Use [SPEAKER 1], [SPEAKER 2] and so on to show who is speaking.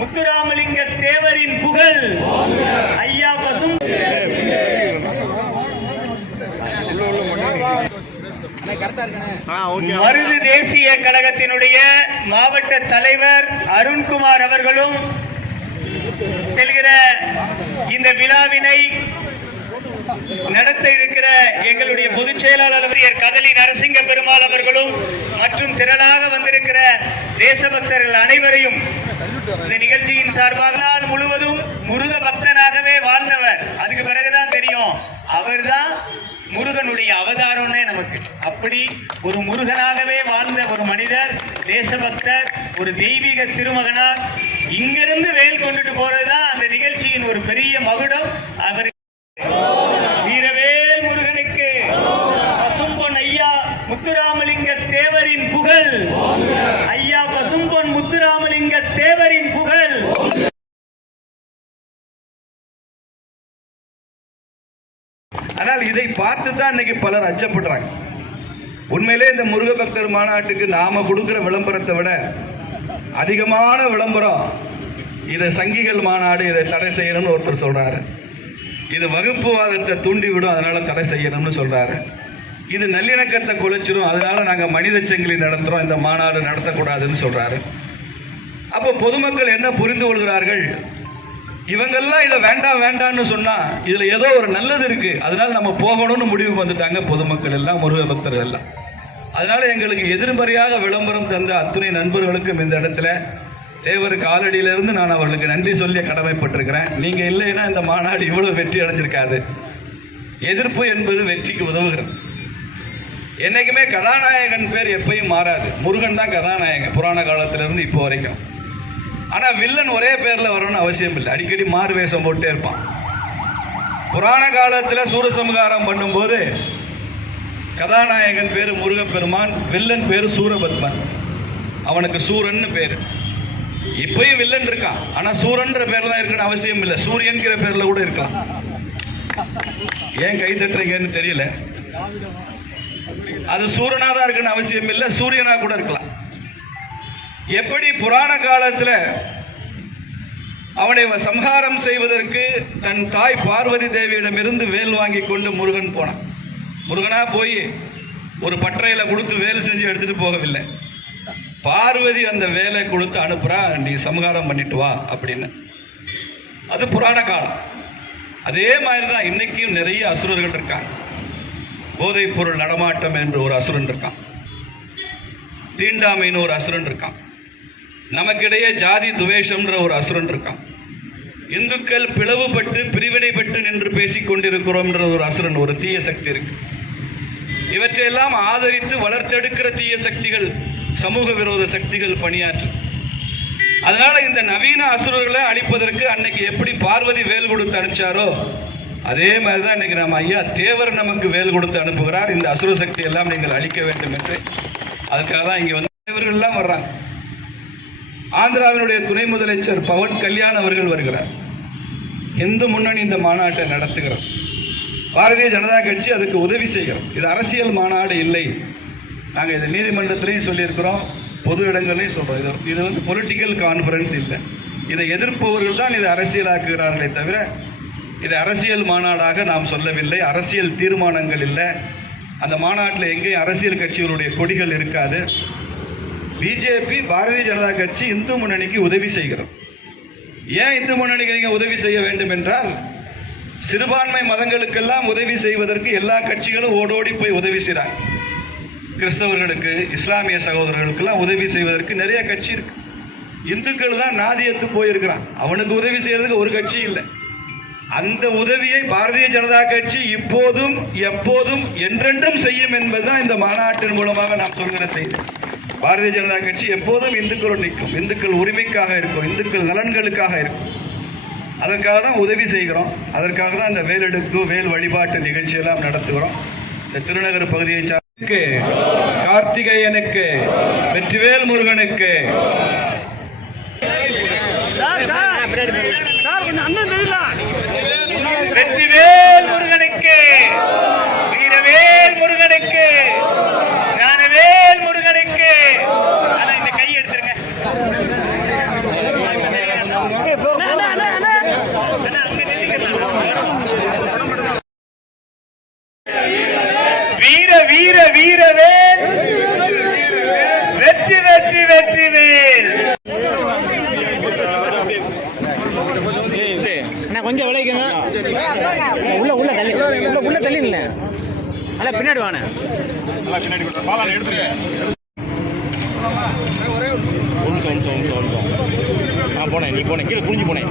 [SPEAKER 1] முத்துராமலிங்க தேவரின் புகழ். ஐயா பசும் மருது தேசிய கழகத்தினுடைய மாவட்ட தலைவர் அருண்குமார் அவர்களும் செல்கிற இந்த விழாவினை நடத்த இருக்கிற எங்களுடைய பொதுச் செயலாளர் கதலி நரசிங்க பெருமாள் அவர்களும் மற்றும் திரளாக வந்திருக்கிற தேசபக்தர்கள் அனைவரையும் இந்த நிகழ்ச்சியின் சார்பாக நாள் முழுவதும் முருக பக்தனாகவே வாழ்ந்தவர். அதுக்கு பிறகுதான் தெரியும் அவர்தான் முருகனுடைய அவதாரம்னே நமக்கு. அப்படி ஒரு முருகனாகவே வாழ்ந்த ஒரு மனிதர் தேசபக்தர் ஒரு தெய்வீக திருமகனார் இங்கிருந்து வேல் கொண்டுட்டு போறதுதான் அந்த நிகழ்ச்சியின் ஒரு பெரிய மகுடம். அவர் வீரவேல் முருகனுக்கு பசும்பொன் ஐயா முத்துராமலிங்க தேவரின் புகழ் ஐயா பசும்பொன் முத்துராமலிங்க தேவரின் புகழ்
[SPEAKER 2] ஆனால் இதை பார்த்து தான் இன்னைக்கு பலர் அச்சப்படுறாங்க. உண்மையிலே இந்த முருக பக்தர் மாநாட்டுக்கு நாம கொடுக்கிற விளம்பரத்தை விட அதிகமான விளம்பரம் இதை சங்கிகள் மாநாடு இதை தடை செய்யணும்னு ஒருத்தர் சொல்றாரு. இது வகுப்புவாதத்தை தூண்டிவிடும் அதனால தடை செய்யணும்னு சொல்றாரு. இது நல்லிணக்கத்தை குலைச்சிரும் அதனால நாங்கள் மனித செங்கிலி நடத்துறோம் இந்த மாநாடு நடத்தக்கூடாதுன்னு சொல்றாரு. அப்போ பொதுமக்கள் என்ன புரிந்து கொள்கிறார்கள்? இவங்கெல்லாம் இதை வேண்டாம் வேண்டாம்னு சொன்னா இதுல ஏதோ ஒரு நல்லது இருக்கு. அதனால நம்ம போகணும்னு முடிவு வந்துட்டாங்க பொதுமக்கள் எல்லாம் முருக பக்தர்கள் எல்லாம். அதனால எங்களுக்கு எதிர்மறையாக விளம்பரம் தந்த அத்துணை நண்பர்களுக்கும் இந்த இடத்துல தேவர் காலடியிலிருந்து நான் அவர்களுக்கு நன்றி சொல்லி கடமைப்பட்டிருக்கிறேன். நீங்க இல்லைன்னா இந்த மாநாடு இவ்வளவு வெற்றி அடைஞ்சிருக்காது. எதிர்ப்பு என்பது வெற்றிக்கு உதவுகிறது. என்னைக்குமே கதாநாயகன் பேர் எப்பயும் மாறாது. முருகன் தான் கதாநாயகன் புராண காலத்திலிருந்து இப்போ வரைக்கும். ஆனா வில்லன் ஒரே பேர்ல வரணும்னு அவசியம் இல்லை. அடிக்கடி மாறு வேஷம் போட்டே இருப்பான். புராண காலத்துல சூரசம்ஹாரம் பண்ணும்போது கதாநாயகன் பேரு முருகப்பெருமான் வில்லன் பேரு சூரபத்மன். அவனுக்கு சூரன்னு பேரு. இப்பயும் வில்லன் இருக்கான். ஆனா சூரன்ற பேர்ல தான் இருக்குன்னு அவசியம் இல்லை. சூரியன்கிற பேர்ல கூட இருக்கலாம் ஏன் கை தட்டுறீங்கன்னு தெரியல. அது சூரனா தான் இருக்குன்னு அவசியம் இல்லை. சூரியனா கூட இருக்கலாம். எப்படி புராண காலத்தில் அவனை சம்ஹாரம் செய்வதற்கு தன் தாய் பார்வதி தேவியிடமிருந்து வேல் வாங்கி கொண்டு முருகன் போனான். முருகனா போய் ஒரு பற்றையில் கொடுத்து வேல் செஞ்சு எடுத்துகிட்டு போகவில்லை. பார்வதி அந்த வேலை கொடுத்து அனுப்புகிறா நீ சமகாரம் பண்ணிட்டு வா அப்படின்னு. அது புராண காலம். அதே மாதிரி தான் இன்றைக்கும் நிறைய அசுரர்கள் இருக்காங்க. போதைப் பொருள் நடமாட்டம் என்று ஒரு அசுரன் இருக்கான். தீண்டாமைன்னு ஒரு அசுரன் இருக்கான். நமக்கிடையே ஜாதி துவேஷம்ன்ற ஒரு அசுரன் இருக்கான். இந்துக்கள் பிளவுபட்டு பிரிவினைப்பட்டு நின்று பேசிக் கொண்டிருக்கிறோம்ன்ற ஒரு அசுரன் ஒரு தீய சக்தி இருக்கு. இவற்றையெல்லாம் ஆதரித்து வளர்த்தெடுக்கிற தீய சக்திகள் சமூக விரோத சக்திகள் பணியாற்று. அதனால இந்த நவீன அசுரர்களை அழிப்பதற்கு அன்னைக்கு எப்படி பார்வதி வேல் கொடுத்து அனுப்பிச்சாரோ அதே மாதிரி தான் இன்னைக்கு நம்ம ஐயா தேவர் நமக்கு வேல் கொடுத்து அனுப்புகிறார். இந்த அசுர சக்தி எல்லாம் நீங்கள் அழிக்க வேண்டும் என்று. அதுக்காக தான் இங்க வந்து தேவர்கள்லாம் வர்றாங்க. ஆந்திராவினுடைய துணை முதலமைச்சர் பவன் கல்யாண் அவர்கள் வருகிறார். இந்து முன்னணி இந்த மாநாட்டை நடத்துகிறார் பாரதிய ஜனதா கட்சி அதுக்கு உதவி செய்கிறோம். இது அரசியல் மாநாடு இல்லை. நாங்கள் இது நீதிமன்றத்திலையும் சொல்லியிருக்கிறோம். பொது இடங்களையும் சொல்கிறோம் இது இது வந்து பொலிட்டிக்கல் கான்ஃபரன்ஸ் இல்லை. இதை எதிர்ப்பவர்கள் தான் இதை அரசியலாக்குகிறார்களே தவிர இது அரசியல் மாநாடாக நாம் சொல்லவில்லை. அரசியல் தீர்மானங்கள் இல்லை. அந்த மாநாட்டில் எங்கேயும் அரசியல் கட்சிகளுடைய கொடிகள் இருக்காது. பிஜேபி பாரதிய ஜனதா கட்சி இந்து முன்னணிக்கு உதவி செய்கிறோம் ஏன் இந்து முன்னணிக்கு நீங்கள் உதவி செய்ய வேண்டும் என்றால் சிறுபான்மை மதங்களுக்கெல்லாம் உதவி செய்வதற்கு எல்லா கட்சிகளும் ஓடோடி போய் உதவி செய்கிறாங்க. கிறிஸ்தவர்களுக்கு இஸ்லாமிய சகோதரர்களுக்கெல்லாம் உதவி செய்வதற்கு நிறைய கட்சி இருக்கு. இந்துக்கள் தான் நாதியத்து போயிருக்கிறான். அவனுக்கு உதவி செய்யறதுக்கு ஒரு கட்சி இல்லை. அந்த உதவியை பாரதிய ஜனதா கட்சி இப்போதும் எப்போதும் என்றென்றும் செய்யும் என்பதுதான் இந்த மாநாட்டின் மூலமாக நாம் சொல்கிற செய்தி. பாரதிய ஜனதா கட்சி எப்போதும் இந்துக்களோடு நிற்கும். இந்துக்கள் உரிமைக்காக இருக்கும். இந்துக்கள் நலன்களுக்காக இருக்கும். அதற்காக தான் உதவி செய்கிறோம். அதற்காக தான் இந்த வேலெடுப்பு வேல் வழிபாட்டு நிகழ்ச்சியெல்லாம் நடத்துகிறோம். இந்த திருநகர் பகுதியை சார்க்கு கார்த்திகேயனுக்கு வெற்றிவேல் முருகனுக்கு.
[SPEAKER 3] கொஞ்சம்
[SPEAKER 1] விளைக்குங்க உள்ள உள்ள தள்ளி உள்ள உள்ள தள்ளி இல்லை
[SPEAKER 3] நல்லா பின்னாடி வாங்க
[SPEAKER 4] ஒரு நிமிஷம் ஒரு நிமிஷம் நான் போனேன் நீ போனேன். கீழே புரிஞ்சு போனேன்.